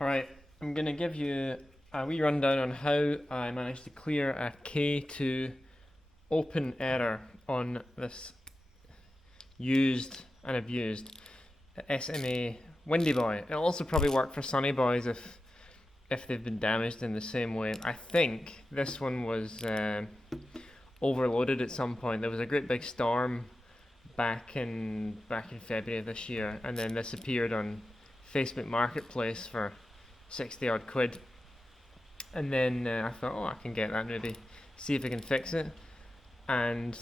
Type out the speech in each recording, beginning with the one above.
Alright, I'm going to give you a wee rundown on how I managed to clear a K2 open error on this used and abused SMA Windy Boy. It'll also probably work for Sunny Boys if they've been damaged in the same way. I think this one was overloaded at some point. There was a great big storm back in February of this year, and then this appeared on Facebook Marketplace for 60 odd quid, and then I thought, oh, I can get that, maybe see if I can fix it, and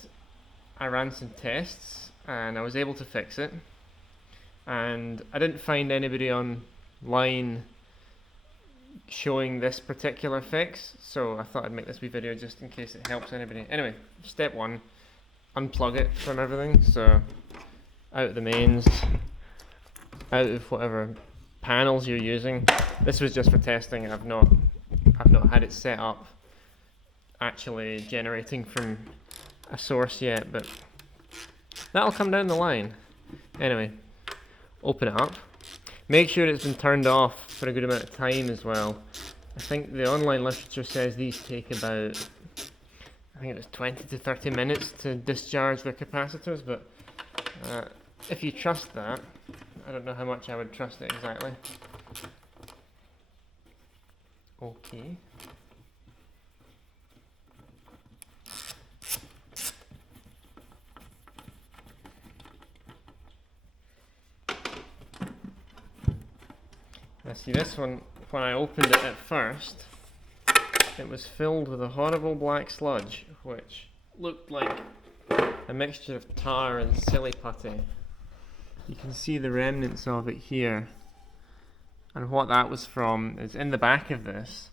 I ran some tests and I was able to fix it, and I didn't find anybody online showing this particular fix, so I thought I'd make this wee video just in case it helps anybody. Anyway, step one, unplug it from everything. So out of the mains, out of whatever panels you're using. This was just for testing. I've not had it set up actually generating from a source yet, but that'll come down the line. Anyway, open it up. Make sure it's been turned off for a good amount of time as well. I think the online literature says these take about, I think it was 20 to 30 minutes to discharge their capacitors, but if you trust that, I don't know how much I would trust it exactly. Okay. Now see, this one, when I opened it at first, it was filled with a horrible black sludge, which looked like a mixture of tar and silly putty. You can see the remnants of it here, and what that was from is in the back of this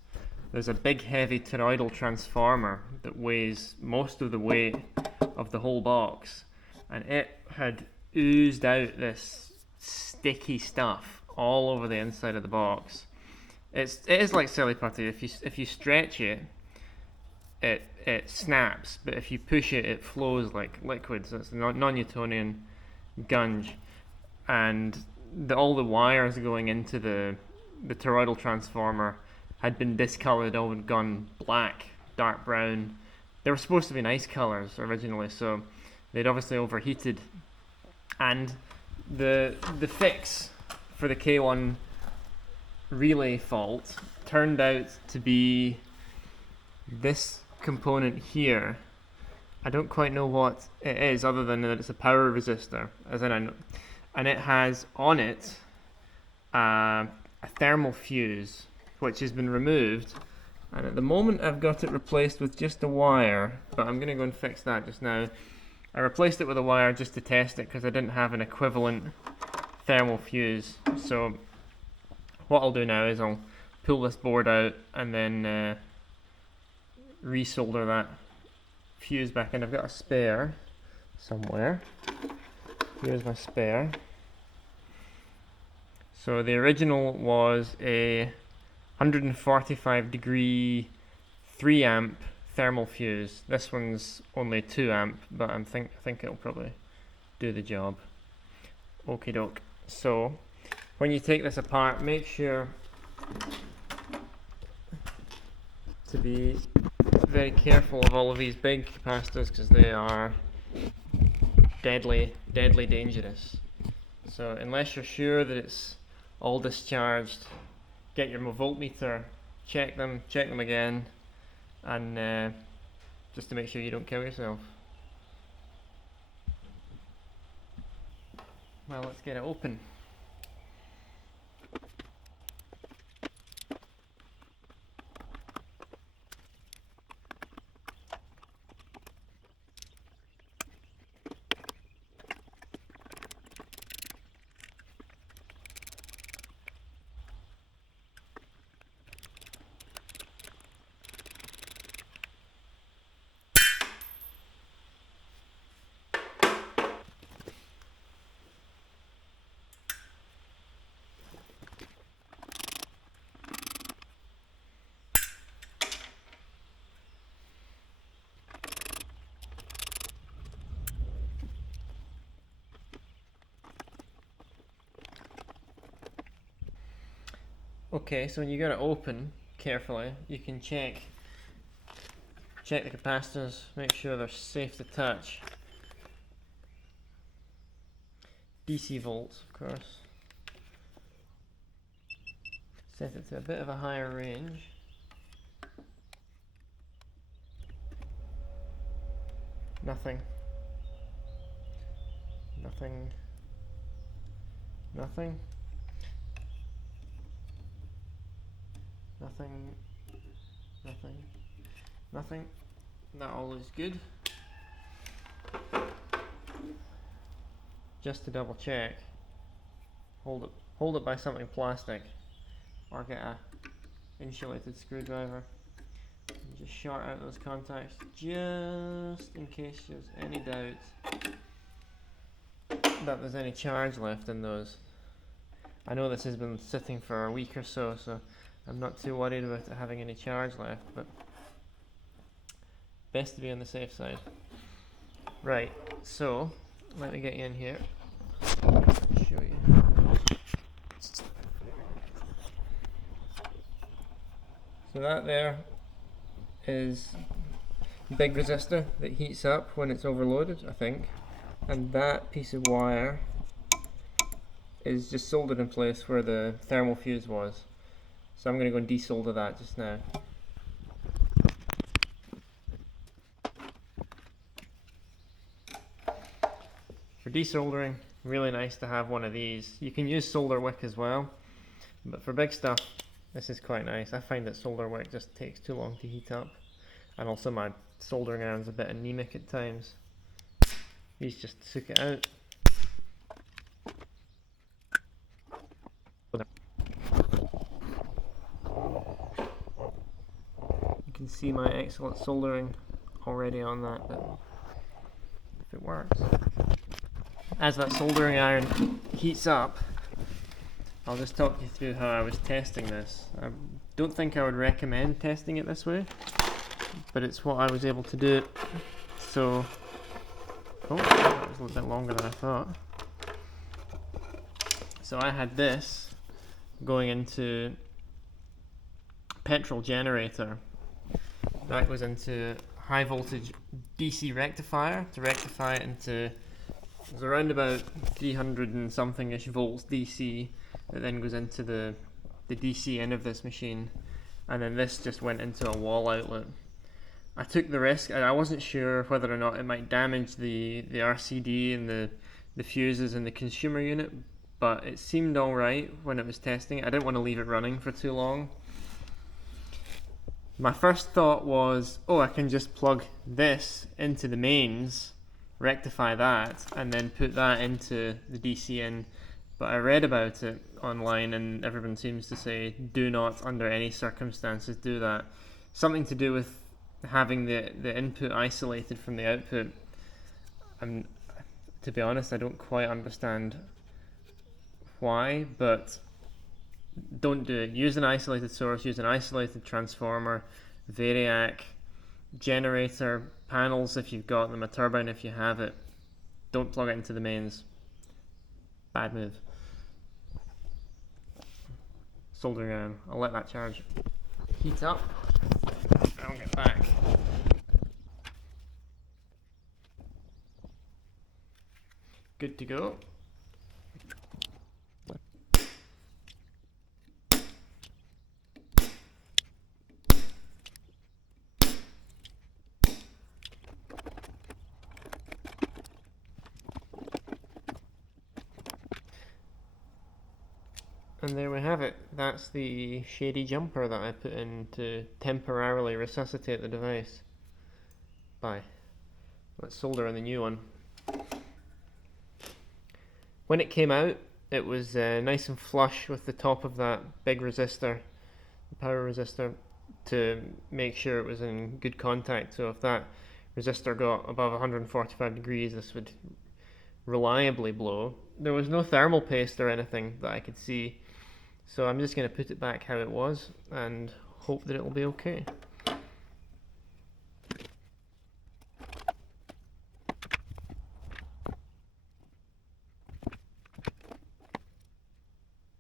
there's a big heavy toroidal transformer that weighs most of the weight of the whole box, and it had oozed out this sticky stuff all over the inside of the box. It is like silly putty. If you stretch it, it snaps, but if you push it, it flows like liquid. So it's non-Newtonian gunge, and all the wires going into the toroidal transformer had been discolored, all had gone black, dark brown. They were supposed to be nice colors originally, so they'd obviously overheated. And the fix for the K1 relay fault turned out to be this component here. I don't quite know what it is, other than that it's a power resistor, and it has on it a thermal fuse which has been removed, and at the moment I've got it replaced with just a wire, but I'm going to go and fix that just now. I replaced it with a wire just to test it because I didn't have an equivalent thermal fuse. So what I'll do now is I'll pull this board out and then resolder that fuse back in. I've got a spare somewhere. Here's my spare. So the original was a 145 degree 3 amp thermal fuse. This one's only 2 amp, but I think it'll probably do the job. Okie doke. So when you take this apart, make sure to be very careful of all of these big capacitors because they are deadly dangerous. So unless you're sure that it's all discharged, get your voltmeter, check them again, and just to make sure you don't kill yourself. Well, let's get it open. Okay, so when you get it open carefully, you can check the capacitors, make sure they're safe to touch. DC volts, of course. Set it to a bit of a higher range. Nothing. Nothing. Nothing. Nothing. Nothing. Nothing. That all is good. Just to double check, hold it by something plastic, or get a insulated screwdriver and just short out those contacts, just in case there's any doubt that there's any charge left in those. I know this has been sitting for a week or so, so I'm not too worried about it having any charge left, but best to be on the safe side. Right, so let me get you in here, show you. So that there is big resistor that heats up when it's overloaded, I think, and that piece of wire is just soldered in place where the thermal fuse was. So I'm going to go and desolder that just now. For desoldering, really nice to have one of these. You can use solder wick as well, but for big stuff this is quite nice. I find that solder wick just takes too long to heat up, and also my soldering iron's a bit anemic at times. These just soak it out. You can see my excellent soldering already on that, but if it works. As that soldering iron heats up, I'll just talk you through how I was testing this. I don't think I would recommend testing it this way, but it's what I was able to do. So, oh, that was a little bit longer than I thought. So I had this going into petrol generator. That goes into high voltage DC rectifier to rectify it into, there's around about 300 and something-ish volts DC that then goes into the DC end of this machine, and then this just went into a wall outlet. I took the risk. I wasn't sure whether or not it might damage the RCD and the fuses in the consumer unit, but it seemed alright when it was testing it. I didn't want to leave it running for too long. My first thought was, oh, I can just plug this into the mains, rectify that, and then put that into the DC in. But I read about it online and everyone seems to say do not under any circumstances do that. Something to do with having the input isolated from the output. To be honest, I don't quite understand why, but don't do it. Use an isolated source, use an isolated transformer, variac, generator, panels if you've got them, a turbine if you have it. Don't plug it into the mains. Bad move. Soldering iron. I'll let that charge heat up. I'll get back. Good to go. And there we have it. That's the shady jumper that I put in to temporarily resuscitate the device. Bye. Let's solder in the new one. When it came out, it was nice and flush with the top of that big resistor, the power resistor, to make sure it was in good contact. So if that resistor got above 145 degrees, this would reliably blow. There was no thermal paste or anything that I could see. So I'm just going to put it back how it was and hope that it will be okay.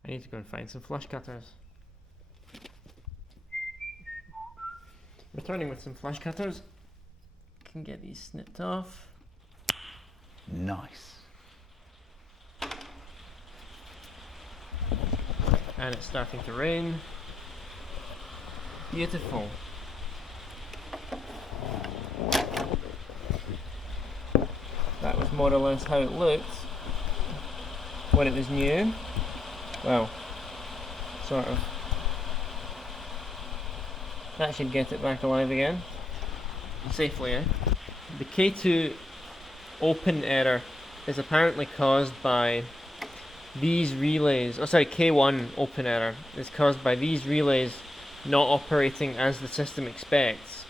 I need to go and find some flush cutters. Returning with some flash cutters. Can get these snipped off. Nice. And it's starting to rain. Beautiful. That was more or less how it looked when it was new. Well, sort of. That should get it back alive again. Safely, eh? The K2 open error is apparently caused by these relays, K1 open error is caused by these relays not operating as the system expects.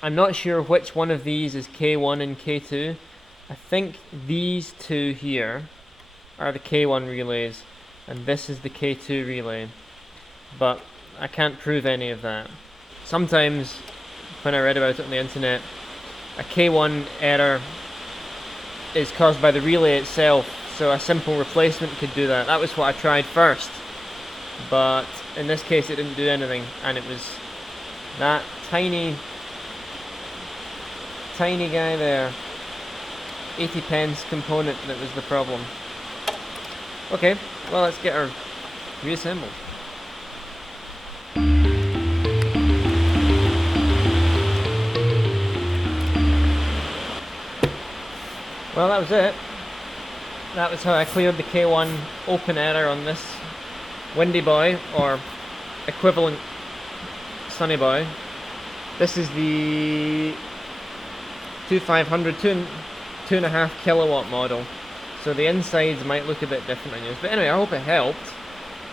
I'm not sure which one of these is K1 and K2. I think these two here are the K1 relays and this is the K2 relay, but I can't prove any of that. Sometimes when I read about it on the internet, a K1 error is caused by the relay itself, so a simple replacement could do that. That was what I tried first, but in this case it didn't do anything, and it was that tiny guy there, 80 pence component, that was the problem. Okay, well, let's get her reassembled. Well, that was it. That was how I cleared the K1 open error on this Windy Boy, or equivalent Sunny Boy. This is the 2500 2.5 kilowatt model, so the insides might look a bit different on yours. But anyway, I hope it helped.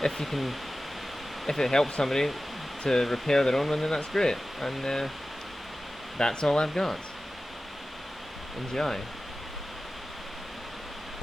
If it helps somebody to repair their own one, then that's great. And that's all I've got. Enjoy.